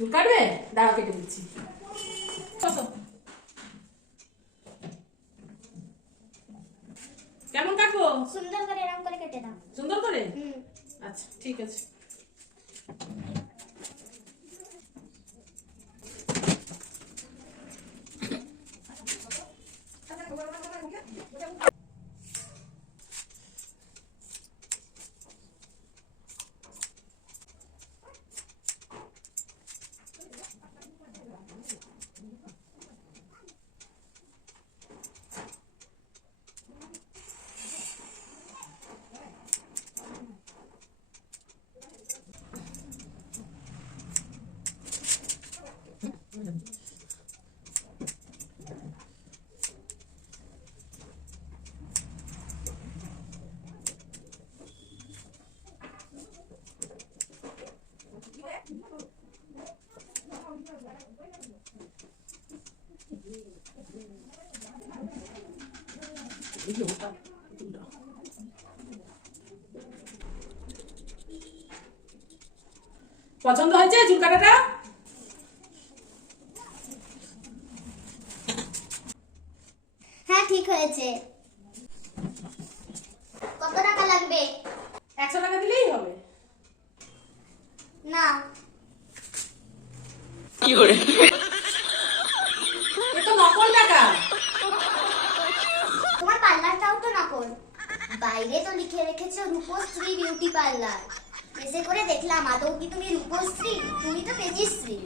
চুল কাটবে? দাঁড়াও কেটে দিচ্ছি। কেমন কাটবো? সুন্দর করে এরকম করে কেটে দাও। সুন্দর করে? আচ্ছা ঠিক আছে। পছন্দ হয়েছে চুল কাটাটা? হ্যাঁ ঠিক হয়েছে। কত টাকা লাগবে? 100 টাকা দিলেই হবে। না। কি করে? এ তো নকল টাকা। তোমার পার্লারটাও তো নকল। বাইরে তো লিখে রেখেছো রূপশ্রী বিউটি পার্লার। এসে করে দেখলাম আদৌ কি তুমি রূপশ্রী? তুমি তো তেজশ্রী।